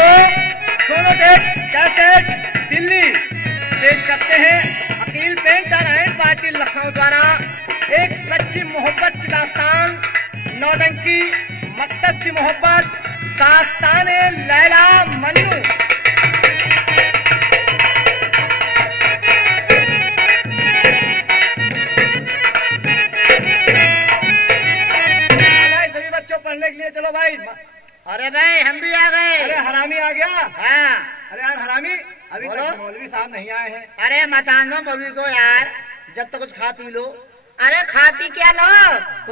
को सोनोटेप कैसेट दिल्ली पेश करते हैं Akeel painter and party Lucknow द्वारा एक सच्ची मोहब्बत की दास्तान, नौटंकी मकतब की मोहब्बत, दास्तान लैला मन्नू। सभी बच्चों पढ़ने के लिए चलो भाई। अरे भाई हम भी आ गए। अरे हरामी आ गया। हाँ। अरे यार हरामी, अभी तक मौलवी साहब नहीं आए हैं। अरे मत आना मौलवी को यार, जब तक कुछ खा पी लो। अरे खा पी क्या लो,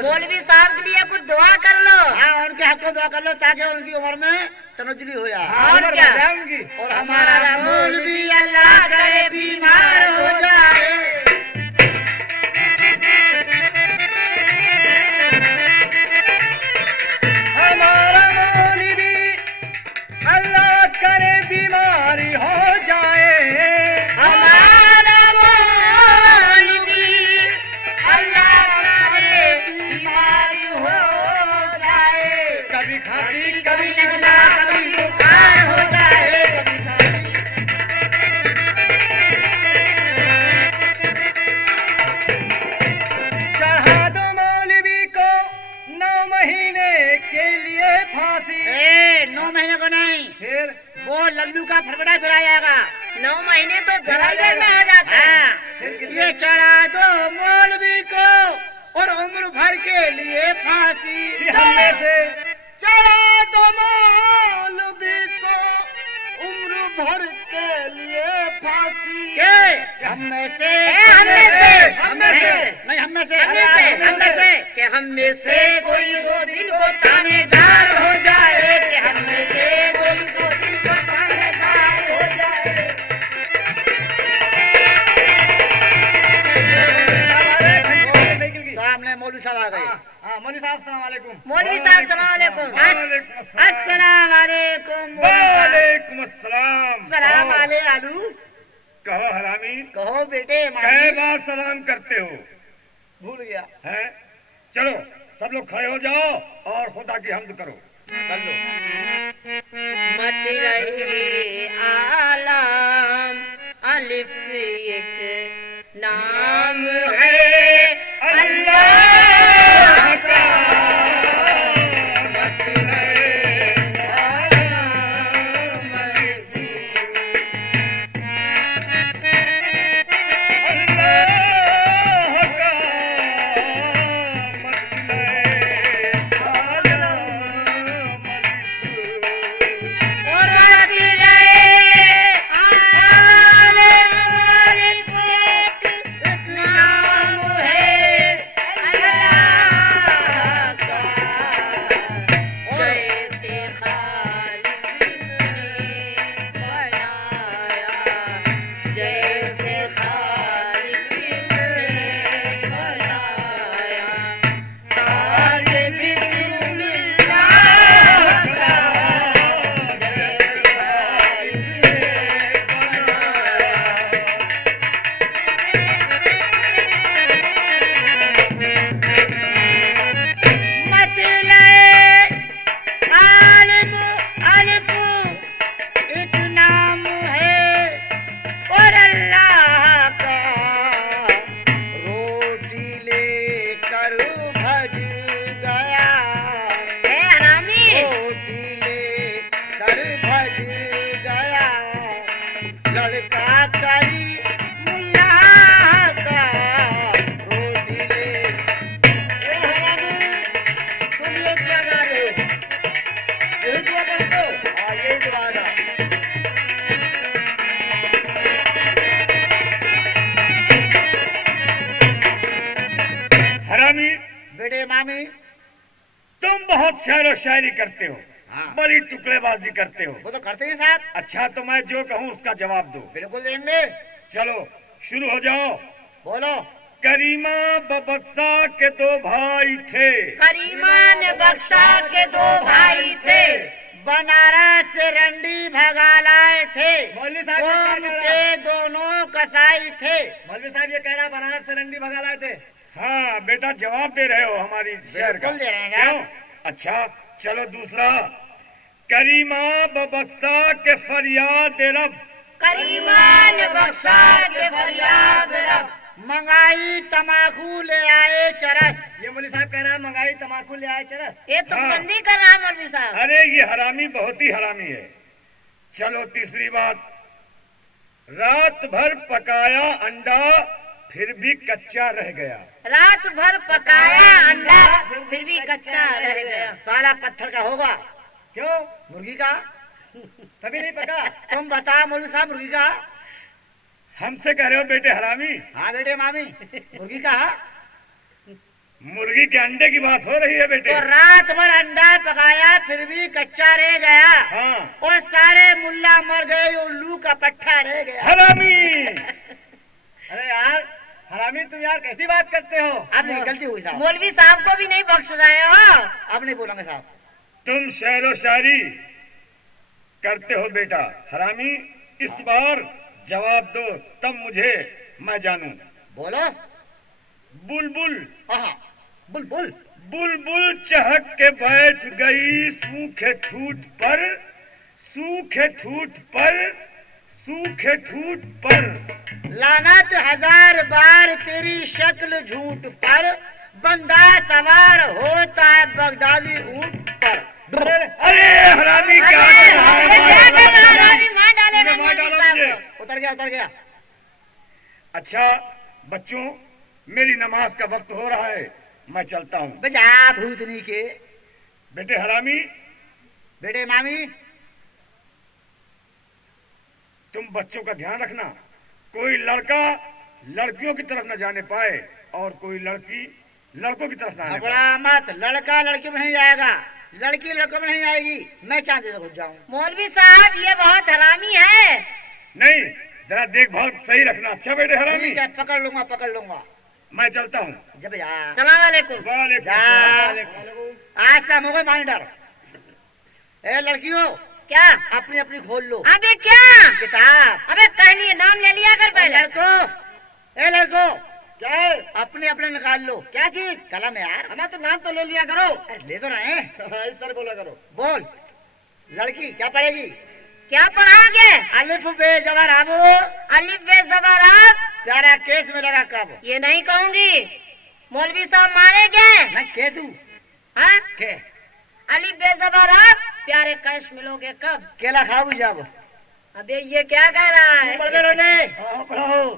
मौलवी साहब के लिए कुछ दुआ कर लो। हाँ, उनके हक को दुआ कर लो ताकि उनकी उम्र में तनज्जुली हो जाए। और क्या उनकी। और हमारा मौलवी अल्लाह करे बीमार हो जाए। हमारा मौलवी अल्लाह करे बीमारी हो जाए। हमारा मौलवी अल्लाह करे बीमारी हो जाए। कभी खांसी कभी नगला कभी बुखार हो जाए। चढ़ा दो मौलवी को 9 महीने के लिए फांसी। 9 महीने को नहीं, फिर वो लल्लू का फरफड़ा फिरा जाएगा। 9 महीने तो जरा देर में हो जाते हैं। हाँ, ये चढ़ा दो मौलवी को और उम्र भर के लिए फांसी। हम में से चढ़ा दो मौलवी को उम्र भर के लिए फांसी। हम में से हम में से नहीं, हम में से कि हम में से कोई 2 दिन को थानेदार हो जाए। कि हम में से कोई 2 दिन को थानेदार हो जाए। सामने मौलवी साहब आ गए। हाँ, मौलवी साहब अस्सलाम वालेकुम। मौलवी साहब सलाम अलैकुम। अस्सलाम वालेकुम। वालेकुम अस्सलाम। सलाम वाले आलू। कहो हरामी, कहो बेटे। कई बार सलाम करते हो, भूल गया। हैं? चलो सब लोग खड़े हो जाओ और खुदा की हम्द करो। कर लो। मत रही आलम अलिफ एक नाम है अल्लाह का। मत रही आलम अलिफ अल्लाह का और मत रही आलम अलिफ एक नाम है अल्लाह का। जैसे खालिक ने बनाया, जैसे खालिक ने बनाया, ताज बिस्मिल्लाह का। जैसे खालिक ने बनाया। मतलब आलिम अलिफ एक नाम है और अल्लाह का। रोटी लेकर भज गया। हरामी रोटी लेकर भज गया। लड़का करी मुल्ला का। रोटी ले तुम लोग क्या गा रहे हो? यही दुआ पढ़ते हो? हाँ, यही दुआ था। हरामी, बेटे मामी। तुम बहुत शेर व शायरी करते हो, हाँ। बड़ी टुकड़ेबाजी करते हो। वो तो करते हैं साहब। अच्छा तो मैं जो कहूँ उसका जवाब दो। बिल्कुल देंगे। चलो शुरू हो जाओ। बोलो। करीमा बबक्सा के 2 भाई थे। करीमा ने बख्शा के 2 भाई थे। बनारस से रंडी भगा लाए थे। मौलवी साहब ये कौम कह रहा के दोनों कसाई थे। मौलवी साहब ये कह रहा बनारस से रंडी भगा लाए थे। हाँ बेटा जवाब दे रहे हो हमारी शेर का। बिल्कुल दे रहे हैं साहब। क्यों? अच्छा चलो दूसरा। करीमा बबख्शा के फरियाद रब, करीमान बख्शा के फरियाद रब। मंगाई तमाकू ले आए चरस। ये मौलवी साहब कह रहा है मंगाई तमाकू ले आए चरस। ये तो हाँ। बंदी कर रहा है मौलवी साहब। अरे ये हरामी बहुत ही हरामी है। चलो तीसरी बात, रात भर पकाया अंडा फिर भी कच्चा रह गया। रात भर पकाया अंडा फिर भी कच्चा रह गया। साला पत्थर का होगा, क्यों? मुर्गी का। तभी नहीं पका। तुम बता मौलवी साहब, मुर्गी का। हमसे कह रहे हो बेटे हरामी? हाँ बेटे मामी, मुर्गी का। मुर्गी के अंडे की बात हो रही है बेटे। तो रात भर अंडा पकाया फिर भी कच्चा रह गया, हाँ और सारे मुल्ला मर गए, उल्लू का पट्टा रह गया। हरामी। अरे यार हरामी, तुम यार कैसी बात करते हो? अब नहीं, गलती हुई साहब, मौलवी साहब को भी नहीं बख्श रहे हो। अब नहीं बोलेंगे साहब। तुम शेरो शायरी करते हो बेटा हरामी। इस बार जवाब दो तब मुझे मैं जानूं। बोलो। बुलबुल हाँ, बुलबुल। बुलबुल चहक के बैठ गई सूखे ठूठ पर, सूखे ठूठ पर, सूखे ठूठ पर। लानत हजार बार तेरी शक्ल झूठ पर, बंदा सवार होता है बगदादी ऊंट पर। अरे हरामी क्या कर रहा है? क्या कर रहा है? अभी मार डालेगा मार मौलवी डालो साहब मुझे। को। उतर गया, उतर गया। अच्छा बच्चों, मेरी नमाज का वक्त हो रहा है, मैं चलता हूँ। बजा भूतनी के बेटे हरामी, बेटे मामी। तुम बच्चों का ध्यान रखना, कोई लड़का लड़कियों की तरफ न जाने पाए और कोई लड़की लड़कों की तरफ न आने पाए। घबरा मत, लड़का लड़की में नहीं जाएगा, लड़की लड़कों में नहीं आएगी। मैं चांदी से घुस जाऊं। मौलवी साहब ये बहुत हरामी है। नहीं, जरा देखभाल सही रखना। अच्छा बेटे हरामी, ठीक है, पकड़ लूंगा, पकड़ लूंगा। मैं चलता हूँ। जब यार सलाम वालेकुम। वालेकुम जा। सलाम। आज से मुझे माइंडर। ए लड़कियों, क्या? अपनी अपनी खोल लो अबे क्या? किताब। अबे कह लिए नाम ले लिया कर ए पहले। लड़को, ए लड़को, क्या है? अपने अपने निकाल लो। क्या चीज? कलम है यार। हमें तो नाम तो ले लिया करो। अरे ले तो रहे हैं। इस तरह बोला करो। बोल, लड़की क्या पढ़ेगी? क्या पढ़ाओगे? अलिफ बे जबर आबो, अलिफ बे ज़बर अब। प्यारा केस में लगा कब। ये नहीं कहूंगी, मौलवी साहब मारेंगे। मैं कह दूं हाँ? के अलिफ बे ज़बर अब, प्यारे कैश मिलोगे कब? केला खाओ जब। अबे ये क्या कह रहा है? पढ़ दे ने। हाँ पढ़ाओ।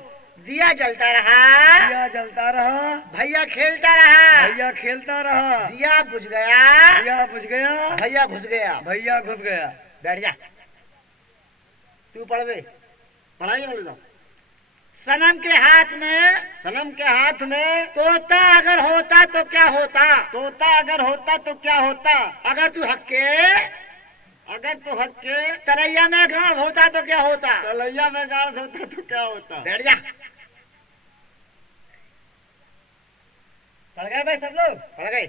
दिया जलता रहा, दिया जलता रहा, भैया खेलता रहा, भैया खेलता रहा, दिया बुझ गया, दिया बुझ गया, भैया घुस गया। भैया घुस गया। बैठ जा, तू पढ़ बे। पढ़ाइए मौलवी साहब। सनम के हाथ में, सनम के हाथ में तोता अगर होता तो क्या होता, तोता अगर होता तो क्या होता? अगर तू हक्के अगर तो हक के तरैया में गांव होता तो क्या होता। तलैया में गाड़ होता तो क्या होता? बैठ जा। पढ़ गए भाई सब लोग? पढ़ गए?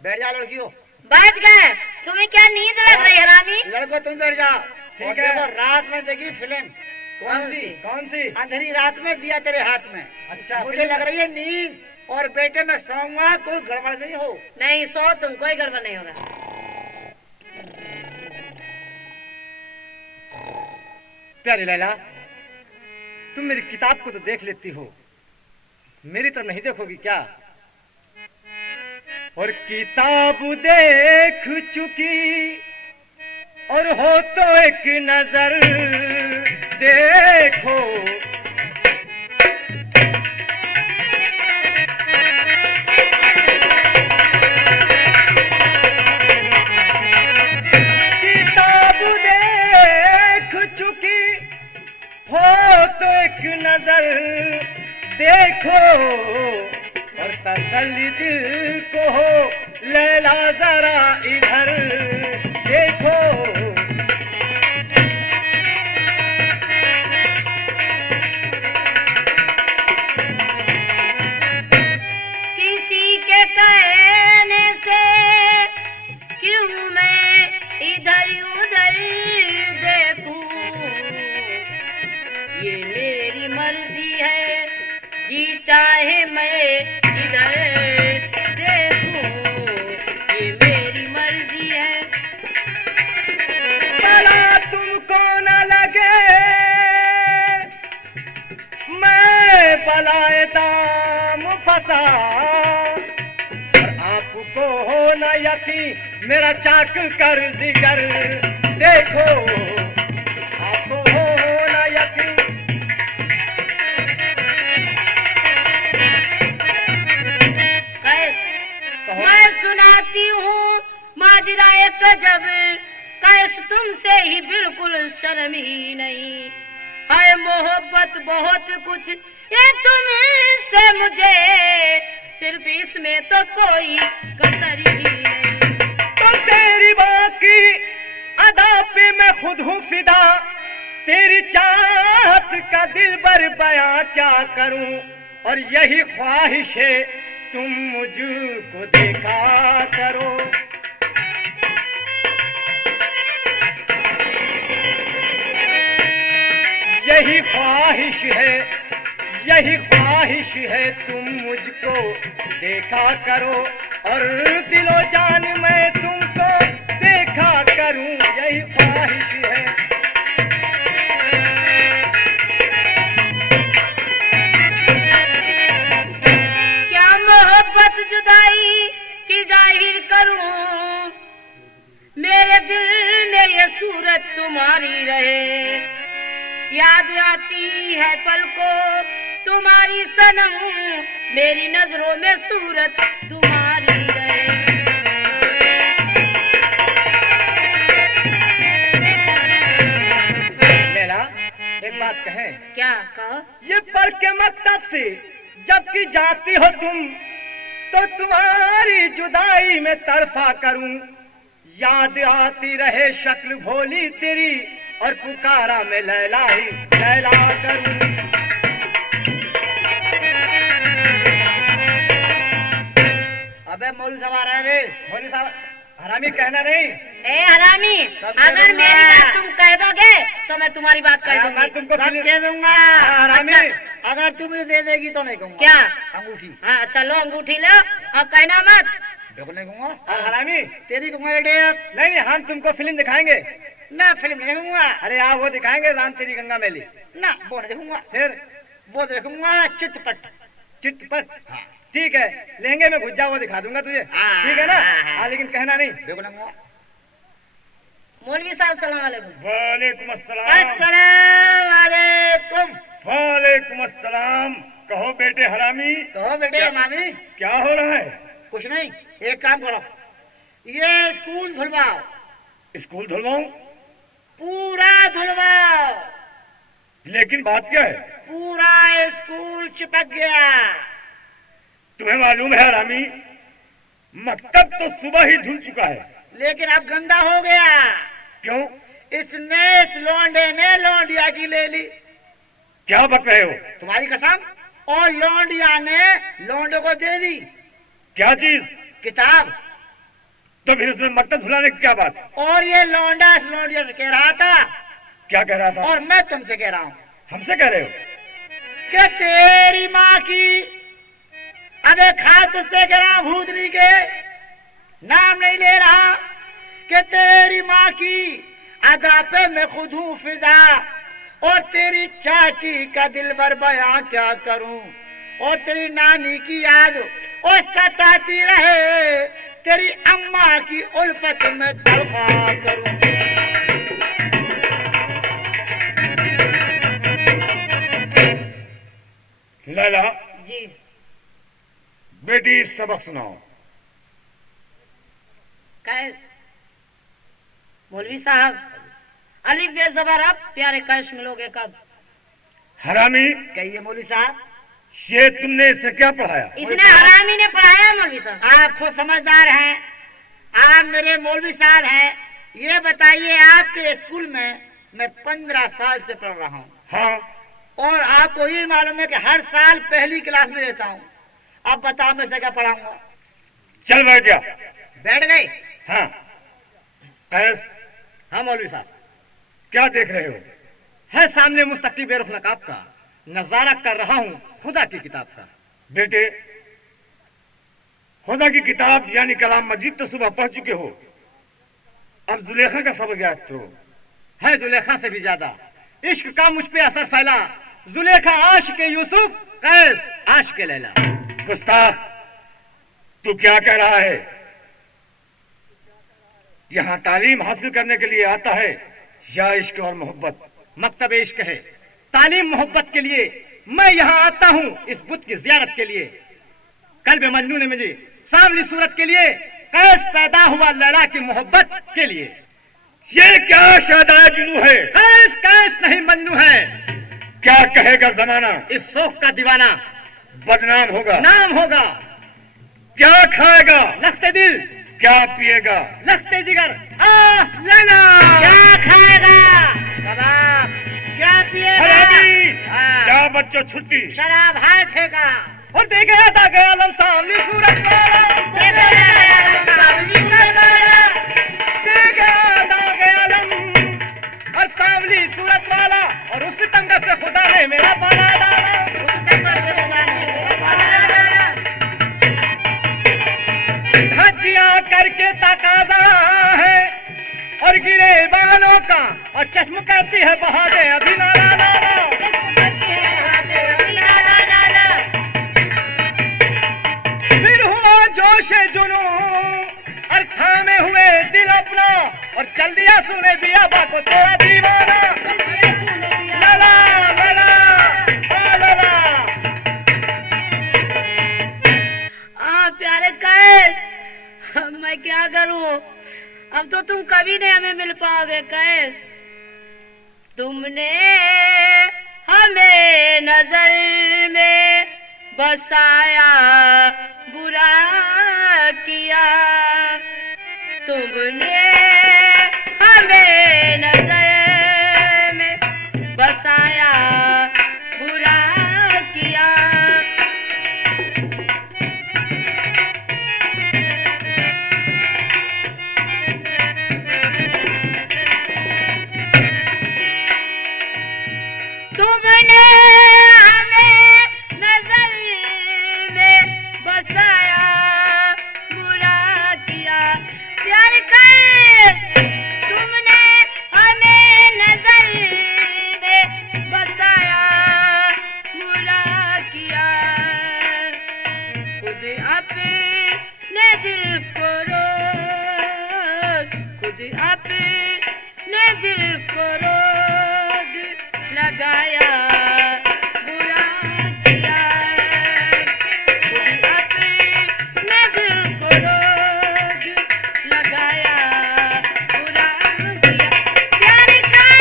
बैठ जा लड़कियों। बैठ गए? तुम्हें क्या नींद लग रही है हरामी? लड़को तुम बैठ जाओ। ठीक और है। देखो, रात में देखी फिल्म। कौन सी? कौन सी? अंधेरी रात में दिया तेरे हाथ में। अच्छा मुझे लग रही है नींद, और बेटे मैं सोऊंगा, कोई गड़बड़ नहीं हो। नहीं सो तुम, कोई गड़बड़ नहीं होगा। प्यारी लैला, तुम मेरी किताब को तो देख लेती हो, मेरी तो नहीं देखोगी क्या? और किताब देख चुकी और हो तो एक नजर देखो। किताब देख चुकी हो तो एक नजर देखो, और तसल्ली दिल को हो लैला जरा इधर देखो। किसी के कहने से क्यों मैं इधर उधर देखूं, ये मेरी मर्जी है, जी चाहे मैं जिधर देखूं, ये मेरी मर्जी है, बलाए दाम फसा, और आपको हो न यकीन मेरा चाक कर जिगर, देखो आपको हो न यकीन। मैं सुनाती हूँ माजरा एक गजब, कैस तुमसे ही बिल्कुल शर्म ही नहीं है, मोहब्बत बहुत कुछ ये तुमसे मुझे, सिर्फ इसमें तो कोई कसर ही नहीं। तो तेरी बाकी अदा पे मैं खुद हूँ फिदा, तेरी चाहत का दिल भर बयां क्या करूं, और यही ख्वाहिश है तुम मुझको देखा करो। यही ख्वाहिश है, यही ख्वाहिश है तुम मुझको देखा करो, और दिलो जान मैं तुमको देखा करूं, यही ख्वाहिश है। क्या मोहब्बत जुदाई की जाहिर करूं, मेरे दिल में ये सूरत तुम्हारी रहे, याद आती है पल को तुम्हारी सनम, मेरी नजरों में सूरत तुम्हारी रहे। लैला एक बात कहें, क्या कहो? ये पढ़ के मकतब से जबकि जाती हो तुम, तो तुम्हारी जुदाई में तड़फा करूं, याद आती रहे शक्ल भोली तेरी, और पुकारा मैं लैला ही लैला करूं। अबे मौलवी साहब आ रहे हैं बे। मौलवी साहब हरामी कहना नहीं। ए हरामी, अगर मेरी बात तुम कह दोगे तो मैं तुम्हारी बात कह मैं दूंगी। तुमको सब कह दूंगा। हरामी। अच्छा। अगर तुम मुझे दे देगी तो नहीं कहूंगा। क्या? अंगूठी। हाँ अच्छा लो अंगूठी लो और कहना मत। देखो नहीं कहूंगा। हरामी तेरी कहूंगा बेटे। नहीं, हम तुमको फिल्म दिखाएंगे ना फिल्म नहीं देखूंगा। अरे आप वो दिखाएंगे राम तेरी गंगा मैली। ना वो नहीं देखूंगा। फिर वो देखूंगा चितपट। चिटपट। ठीक है, लहंगे में घुस जा, वो दिखा दूंगा तुझे। हाँ, ठीक है ना? हाँ, हाँ। हाँ, लेकिन कहना नहीं। देखो ना मौलवी साहब सलाम वालेकुम। वालेकुम अस्सलाम। अस्सलाम वालेकुम। वालेकुम अस्सलाम। कहो बेटे हरामी, कहो बेटे मामी। क्या हो रहा है? कुछ नहीं, एक काम करो, ये स्कूल धुलवाओ। स्कूल धुलवाऊं? पूरा धुलवाओ। लेकिन बात क्या है? पूरा स्कूल चिपक गया। तुम्हें मालूम है हरामी, मकतब तो सुबह ही धुल चुका है। लेकिन अब गंदा हो गया। क्यों? इसने इस लौंडे ने लौंडिया की ले ली। क्या बक रहे हो? तुम्हारी कसम। और लौंडिया ने लौंडे को दे दी। क्या चीज? किताब। तो फिर उसमें मकतब धुलाने की क्या बात? और ये लौंडा इस लौंडिया से कह रहा था, क्या कह रहा था? और मैं तुमसे कह रहा हूँ हमसे कह रहे हो? कि तेरी माँ की, अबे खा तुझसे कह रहा भूतनी के, नाम नहीं ले रहा, कि तेरी माँ की अदा पे मैं खुद हूँ फिदा, और तेरी चाची का दिल भर बयां क्या करूं, और तेरी नानी की याद और सताती रहे, तेरी अम्मा की उल्फत में तड़फा करूं। लैला जी बेटी सबक सुनाओ। कह मौलवी साहब, अलिफ बे ज़बर अब प्यारे कैश मिलोगे कब? हरामी, कहिए मौलवी साहब। ये तुमने इससे क्या पढ़ाया? इसने हरामी ने पढ़ाया मौलवी साहब। आप खुद समझदार हैं, आप मेरे मौलवी साहब हैं। ये बताइए, आपके स्कूल में मैं 15 साल से पढ़ रहा हूँ। हाँ, और आपको ये मालूम है कि हर साल पहली क्लास में रहता हूँ। अब बताओ मैं से क्या पढ़ाऊंगा? चल बैठ जा। बैठ गए? हाँ कैस, हाँ मौलवी साहब, क्या देख रहे हो? है सामने मुस्तकिल बेरुख नकाब का नजारा कर रहा हूँ, खुदा की किताब का। बेटे, खुदा की किताब यानी कलाम मजीद तो सुबह पढ़ चुके हो, अब जुलेखा का सबक याद करो। है जुलेखा से भी ज्यादा इश्क का मुझ पे असर फैला, जुलेखा आशिक यूसुफ कैस आशिक लैला। गुस्ताख, तू क्या कह रहा है? यहाँ तालीम हासिल करने के लिए आता है या इश्क और मोहब्बत? मकतब इश्क है, तालीम मोहब्बत के लिए मैं यहाँ आता हूँ, इस बुत की जियारत के लिए। कल्ब मजनू ने मुझे सांवली सूरत के लिए, कैस पैदा हुआ लैला की मोहब्बत के लिए। ये क्या शादाया जुनू है? कैस कैस नहीं मजनू है। क्या कहेगा जमाना? इस शौक का दीवाना बदनाम होगा। नाम होगा। क्या खाएगा? लखते दिल, क्या पिएगा? लखते जिगर। लैला क्या खाएगा? कबाब। क्या पिएगा? हरामी! हाँ। क्या बच्चों छुट्टी? शराब है ठेका। और दे गया था गया आलम सामने सूरत वाला, दे गया सावली सूरत वाला, दे गया था गया आलम और सावली सूरत वाला, और उस तंग से खुदा ने मेरा पाला डाला। उसके पर के खुदा ने मेरा पाला डाला। धज्जियां करके तकाजा है और गिरे बालों का, और चश्म करती है बहा दे अभी नाला नाला। फिर हुआ जोश जुनू और थामे हुए दिल अपना, और चल दिया सुने बियाबा को तेरा दीवाना। लला लला लला। प्यारे कैस, अब मैं क्या करूं? अब तो तुम कभी नहीं हमें मिल पाओगे कैस। तुमने हमें नजर में बसाया, बुरा किया। तुमने हमें नजर में बसाया, बुरा किया। तुमने हमें नजर में बसाया, बुरा किया। प्यार कर, तुमने हमें नजर में बसाया, बुरा किया। खुद अपने दिल को रोक, खुद अपने दिल को रोक लगाया, बुरा किया। खुद अपने दिल को रोक लगाया, बुरा किया। प्यार कर,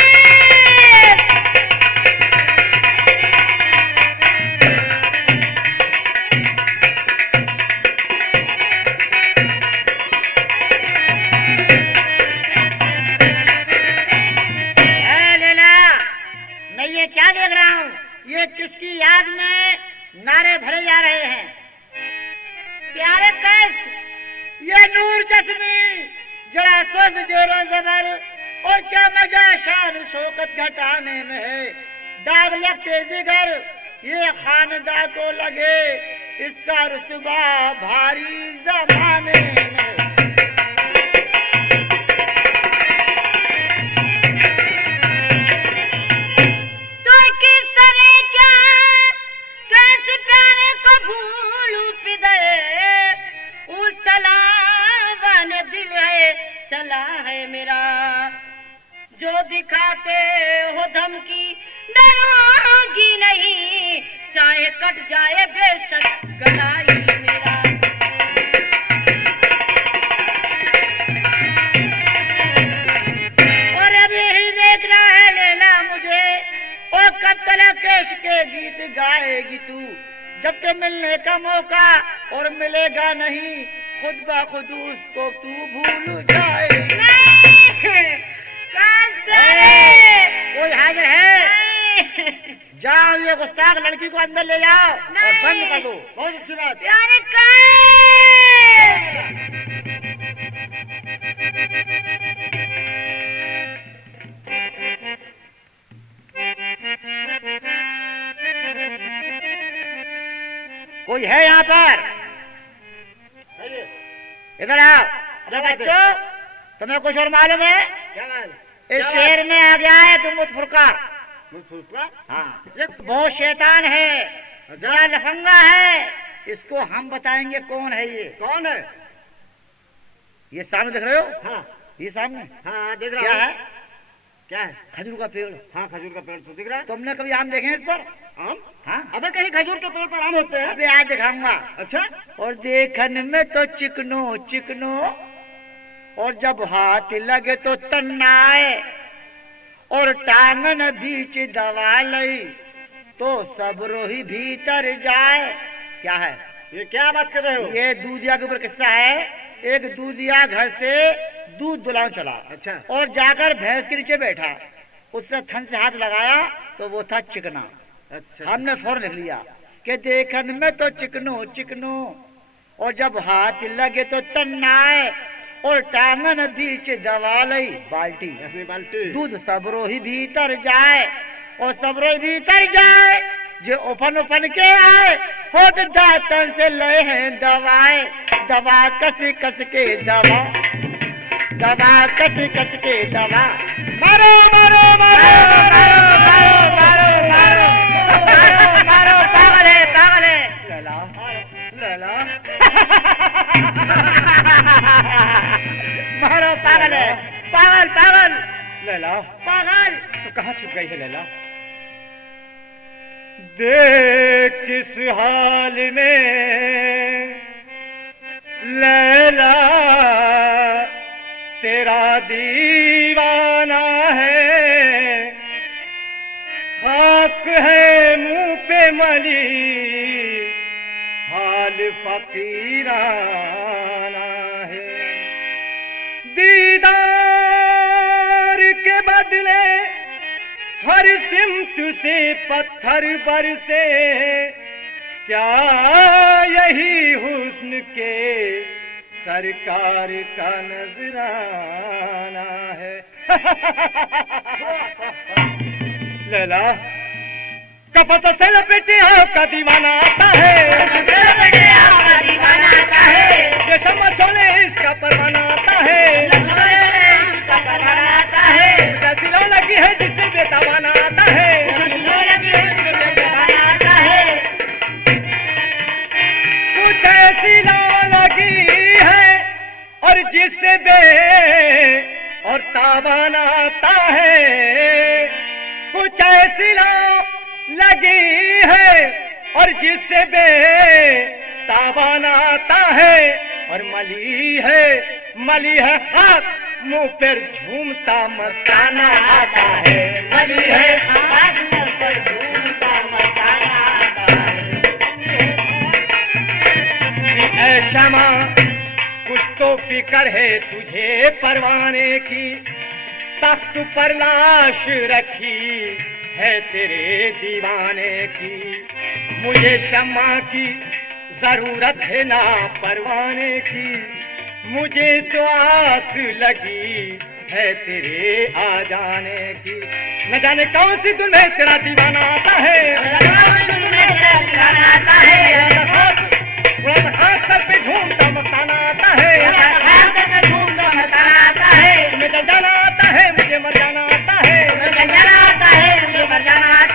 मैं ये क्या देख रहा हूँ? ये किसकी याद में नारे भरे जा रहे हैं? प्यारे कैस, ये नूर चश्मी जरा सोच जोरो जबर, और क्या मजा शान शौकत घटाने में है। दाग लगते जिगर, ये खानदा को लगे, इसका रुतबा भारी जमाने में। तो किस तरह क्या कैसे प्यारे को भूलूं पिदे। वो चला वन दिल है, चला है मेरा। जो दिखाते हो धमकी डरोगी नहीं, चाहे कट जाए बेशक गलाई मेरा। और अब यही देखना है लेला मुझे, और कब तक केश के गीत गाएगी तू। जब के मिलने का मौका और मिलेगा नहीं, खुद ब खुद उसको तू भूल जाएगी। कोई हाजिर है? जाओ ये गुस्ताख लड़की को अंदर ले जाओ और बंद कर दो। बहुत अच्छी बात। प्यारे कोई है यहाँ पर? इधर आओ। अरे बच्चों, तुम्हें कुछ और मालूम है? क्या मालूम? इस शहर में आ गया है तुम मुतफुरका। हाँ, ये बहुत शैतान है। जरा लफंगा है, इसको हम बताएंगे कौन है ये। कौन है? ये सामने देख रहे हो? हाँ ये सामने हाँ देख क्या रहा है? हूँ। क्या है? खजूर का पेड़। हाँ खजूर का पेड़ तो दिख रहा है। तुमने कभी आम देखे हैं इस पर? आम? हाँ, अबे कहीं खजूर के पेड़ पर आम होते हैं? अभी आज दिखाऊंगा। अच्छा। और देखने में तो चिकनो चिकनो, और जब हाथ लगे तो तन्नाए, और टांगन बीच दबा लई तो सबरो ही भीतर जाए। क्या है? ये क्या बात कर रहे हो? ये दूधिया के ऊपर किस्सा है। एक दूधिया घर से दूध दुलाने चला। अच्छा। और जाकर भैंस के नीचे बैठा, उसने थन से हाथ लगाया तो वो था चिकना। अच्छा। हमने फौरन लिख लिया कि देखने में तो चिकनो चिकनो, और जब हाथ लगे तो तन्नाए, और टांगन बीच दबा लई बाल्टी, अपनी बाल्टी। दूध सबरो ही भीतर जाए, और सबरो ही भीतर जाए, जो ओपन ओपन के आए, होठ दांतन से लय हैं दवाए, दवा कस कस के दवा, दवा कस कस के दवा। मारो मारो मारो मारो मारो मारो मारो मारो मारो, पागल है पागल है। लैला लैला मारो, पागल है, पागल पागल लैला पागल। तो कहाँ छुप गई है लैला? देख किस हाल में लैला तेरा दीवाना है, खाक है मुंह पे मली हाल फकीराना है, दीदार के बदले हर सिमत से पत्थर बरसे, क्या यही हुस्न के सरकार का नजराना है? लैला कपत से लपेटे आओ का दीवाना आता है, ये समझ सोने इसका परवाना आता है, दिलों लगी है जिससे बेतावाना आता है, कुछ ऐसी लौ लगी है और जिससे बे और तावाना आता है, कुछ ऐसी लौ लगी है और जिससे बे तावाना आता है, और मली है खाक मुंह पर झूमता मस्ताना आता है, मली है खाक सर पर झूमता मस्ताना आता है। ऐ शमा कुछ तो फिक्र है तुझे परवाने की, तख्त पर लाश रखी है तेरे दीवाने की, मुझे शमा की जरूरत है ना परवाने की, मुझे तो आस लगी है तेरे आ जाने की, न जाने कौन सी धुन में तेरा दीवाना आता है, उड़द हाथ सर पे झूमता मस्ताना आता है, तुम्हें जल जाना आता है मुझे मर जाना आता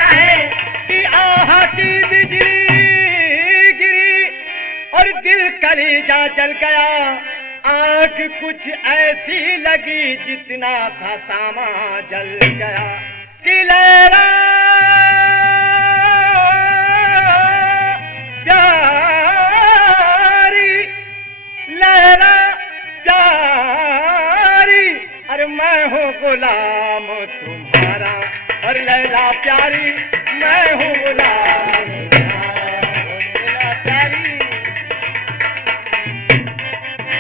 है, कि आहा की बिजली गिरी और दिल कलीजा जल गया, आग कुछ ऐसी लगी जितना था सामा जल गया, कि लैला प्यारी लैला प्यारी, अरे मैं हूँ गुलाम तुम्हारा, और लैला प्यारी मैं हूँ गुलाम प्यारी,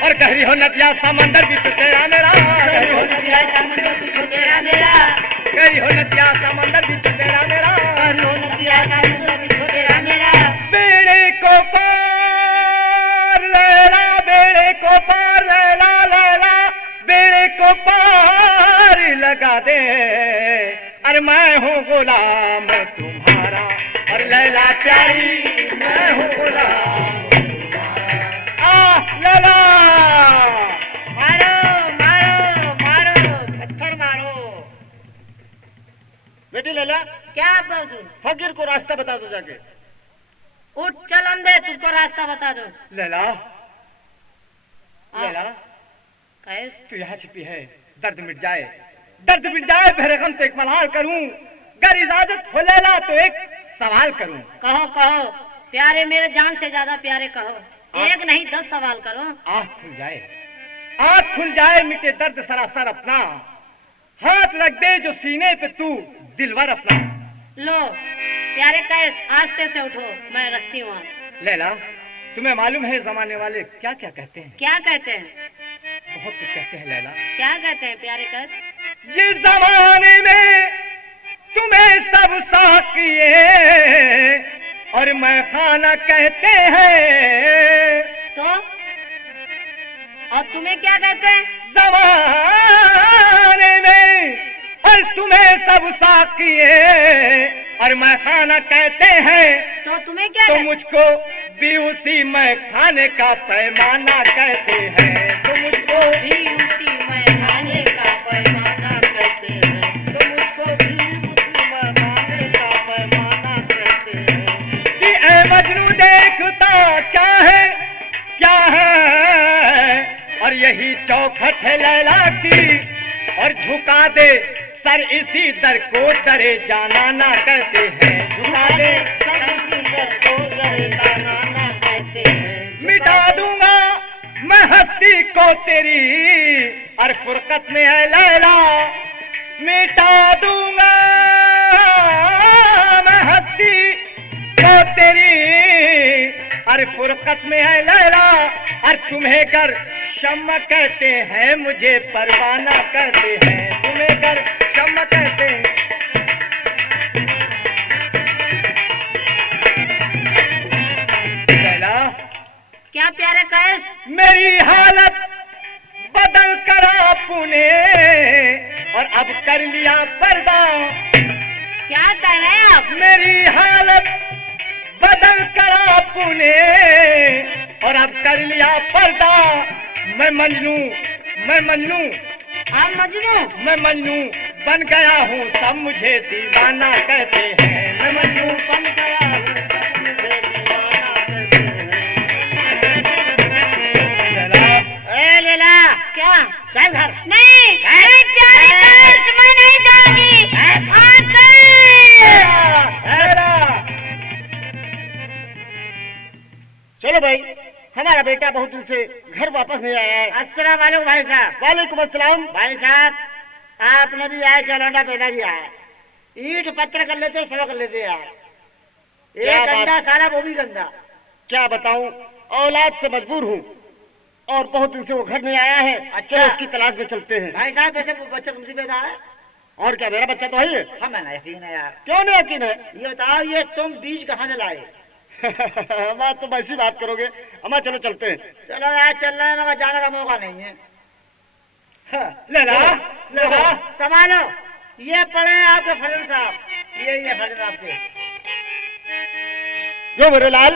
और गहरी हो नदिया समंदर बीच तेरा मेरा, गहरी हो नदिया समंदर बीच तेरा मेरा, गहरी हो नदिया समंदर बीच तेरा मेरा, गहरी हो नदिया समंदर बीच तेरा मेरा, बेड़े को पार लैला बेड़े को पार लैला लैला बेड़े को पार लगा दे, अरे मैं हूँ गुलाम तुम्हारा, और लैला प्यारी मैं हूँ गुलाम लैला। मारो मारो मारो, पत्थर मारो। बेटी लैला क्या बाबू? फकीर को रास्ता बता दो जाके। उठ चल अंधे, तुझको रास्ता बता दो। लैला, लैला, कैस तू यहाँ छिपी है, दर्द मिट जाए, दर्द मिट जाए, मेरे गम तो एक मलाल करूं, अगर इजाजत हो लैला तो एक सवाल करूं। कहो कहो प्यारे, मेरे जान से ज्यादा प्यारे, कहो। एक नहीं 10 सवाल करो। आँख खुल जाए, आँख खुल जाए, मिटे दर्द सरासर अपना, हाथ रख दे जो सीने पे तू दिलवर अपना। लो प्यारे कैस, आस्ते से उठो, मैं रखती हूँ। लैला, तुम्हें मालूम है जमाने वाले क्या क्या कहते हैं? क्या कहते हैं? बहुत कुछ कहते हैं लैला। क्या कहते हैं प्यारे कैस? ये जमाने में तुम्हें सब साकिए और मैं खाना कहते हैं। तो और तुम्हें क्या कहते हैं? जमाने में और तुम्हें सब साकिए और मैं खाना कहते हैं। तो तुम्हें क्या तो कहते? मुझको भी उसी मैं खाने का पैमाना कहते हैं। तो मुझको भी उसी में खाने का पैमाना कहते हैं। तो मुझको भी उसी मैं खाने का पैमाना कहते हैं। कि ऐ मजनू देखता क्या है, क्या है, और यही चौखट है लैला की, और झुका दे सर इसी दर को दरे जाना ना कहते हैं। झुका दे सर इसी दर को दरे जाना ना कहते हैं। मिटा दूंगा मैं हस्ती को तेरी और फुरकत में है लैला, मिटा दूंगा मैं हस्ती को तेरी और फुरकत में है लैला, और तुम्हें कर शम्मा कहते हैं, मुझे परवाना कहते हैं। तुम्हें कर शम्मा कहते हैं। लैला, क्या प्यारे कैस? मेरी हालत बदल कर आपने और अब कर लिया पर्दा। क्या कह रहे हैं आप? मेरी हालत बदल कर आपने और अब कर लिया पर्दा। मैं मजनू, मैं मजनू, आप मजनू? मैं मजनू बन गया हूँ, सब मुझे दीवाना कहते हैं। मैं मजनू बन गया हूँ, सब मुझे दीवाना कहते हैं। लैला, ए लैला, क्या? चल घर। नहीं, अरे प्यारे कैस, मैं नहीं जाऊंगी। लैला, चलो भाई, हमारा बेटा बहुत दिन से घर वापस नहीं आया है। अस्सलाम वालेकुम भाई साहब। वालेकुम अस्सलाम। भाई साहब, आपने भी आया क्या लौंडा पैदा किया है? ईंट पत्थर कर लेते, सब कर लेते यार। क्या एक बात? गंदा साला, वो भी गंदा। क्या बताऊं, औलाद से मजबूर हूँ और बहुत दिन से वो घर नहीं आया है। अच्छा। तो उसकी तलाश में चलते हैं। भाई साहब, वैसे वो बच्चा तुमसे पैदा है? और क्या, मेरा बच्चा तो है ही। हमें ना यकीन है यार। क्यों नहीं यकीन है? ये बताओ, ये तुम बीज कहाँ से लाए? अम्मा तुम ऐसी बात करोगे। अम्मा चलो चलते हैं। चलो यार, चल रहे हैं, मगर जाने का मौका नहीं है। लैला, लैला, संभालो, ये पढ़े हैं आपके फजल साहब, ये फजल आपके। जो मेरे लाल,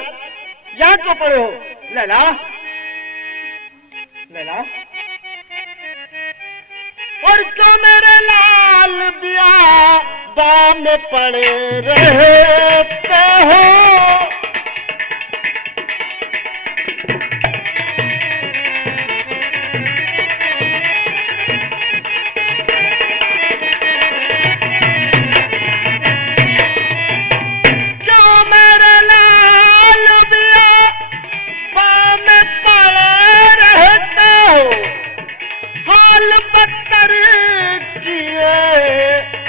यहाँ क्यों पड़े हो? लैला, लैला, और क्यों मेरे लाल बियाबा में पड़े रहते हो?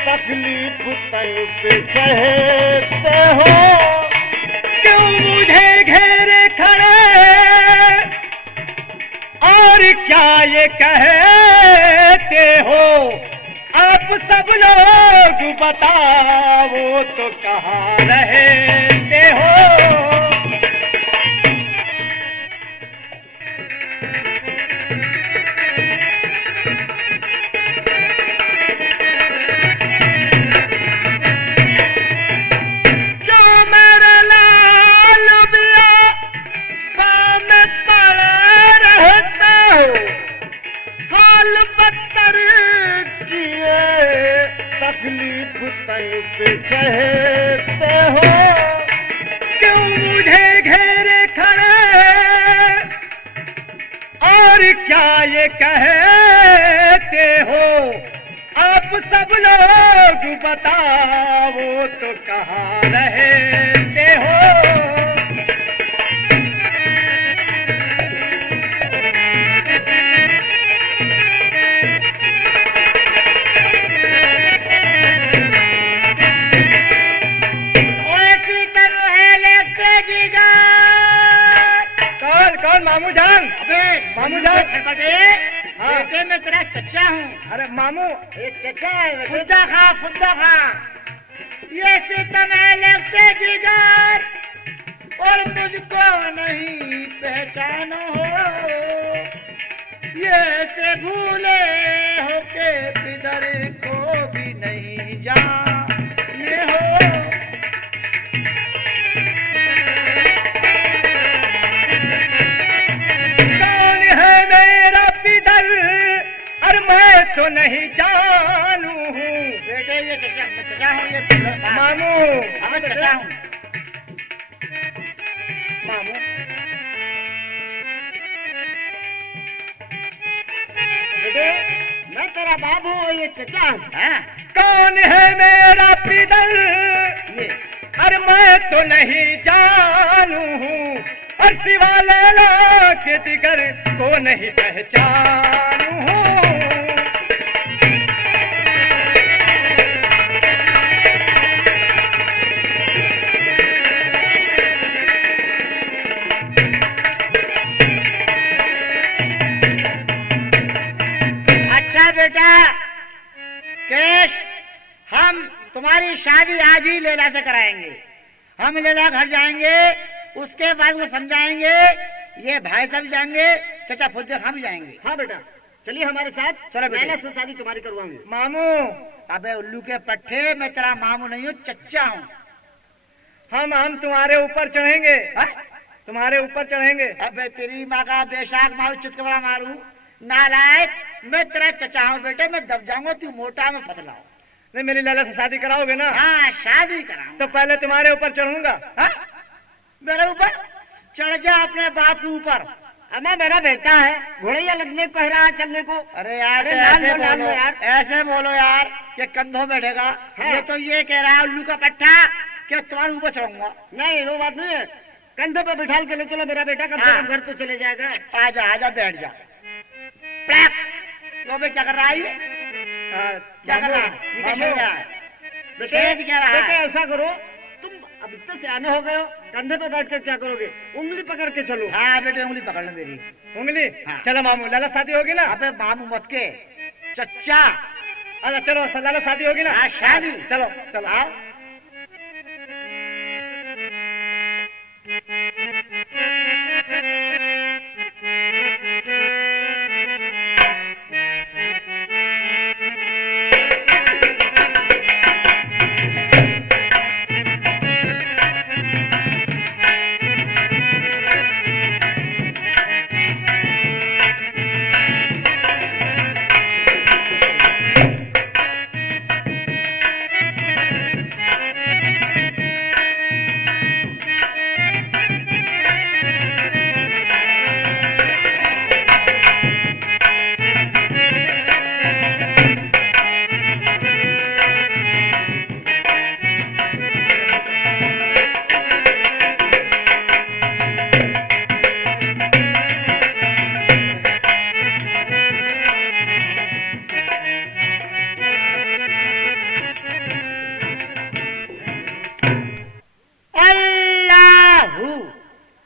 तकलीफ तन पे सहते हो, क्यों मुझे घेरे खड़े और क्या ये कहते हो? आप सब लोग बताओ तो कहाँ रहते हो? तकलीफ तन पे सहते हो, क्यों मुझे घेरे खड़े और क्या ये कहते हो आप सब लोग बताओ तो कहाँ रहते हो। कौन मामू जान? अबे मामू जान हाँ। बेटे मैं तेरा चचा हूँ। अरे मामू ये चचा है, फुद्दा खा। ये सितम है लगते जिगर और मुझको नहीं पहचानो हो। ये से भूले हो के पिदर को भी नहीं जाने हो। मैं तो नहीं जानू हूँ। बेटे ये चचा हूँ, ये मामू मैं चचा हूँ। मामू बेटे मैं तेरा बाप हूँ, ये चचा हूँ। कौन है मेरा पिदर? ये अरे मैं तो नहीं जानू हूँ और सिवा लैला के दिगर को नहीं पहचानू हूँ। अच्छा बेटा केश, हम तुम्हारी शादी आज ही लैला से कराएंगे। हम लैला घर जाएंगे, उसके बाद वो समझाएंगे, ये भाई साहब जाएंगे, चचा फुद्दे खां भी जाएंगे। हाँ बेटा चलिए हमारे साथ। चलो बेटे। लैला से शादी तुम्हारी करवाऊंगी। मामू अबे उल्लू के पट्टे, मैं तेरा मामू नहीं हूँ, चचा हूँ। हम तुम्हारे ऊपर चढ़ेंगे। तुम्हारे ऊपर चढ़ेंगे। अबे तेरी माँ का बेशाक मारू, चितकबरा मारू, नालायक। मैं तेरा चचा हूँ बेटे, मैं दब जाऊंगा, तू मोटा में पतला हो। नहीं मेरी लैला से शादी कराओगे ना? हाँ शादी कराऊंगा। तो पहले तुम्हारे ऊपर चढ़ूंगा। मेरे ऊपर चढ़ जा, अपने बाप के ऊपर। अम्मा मेरा बेटा है, घोड़ैया लगने को कह रहा है, चलने को। अरे यार अरे ऐसे बोलो यार, ये कंधों बैठेगा। हाँ। ये तो ये कह रहा है उल्लू का पट्टा कि तुम्हारे ऊपर चढ़ूंगा। नहीं वो बात नहीं है, कंधे पे बिठाल के ले चलो मेरा बेटा, कम से हाँ। कम घर तो चले जाएगा। आजा बैठ जा। तो क्या कर रहा है ये? क्या कर रहा है? ये क्या छेड़ रहा है? छेद क्या रहा है? बेटा ऐसा करो, तुम अब इतने सियाने हो गए हो, कंधे पे बैठ कर क्या करोगे? उंगली पकड़ के चलो। हाँ बेटे उंगली पकड़ लो मेरी। उंगली? हाँ। चलो मामू, लैला शादी होगी ना? अबे मामू मत के, चचा। अच्छा चलो लैला शादी होगी ना? हाँ शादी। चलो चलो आओ।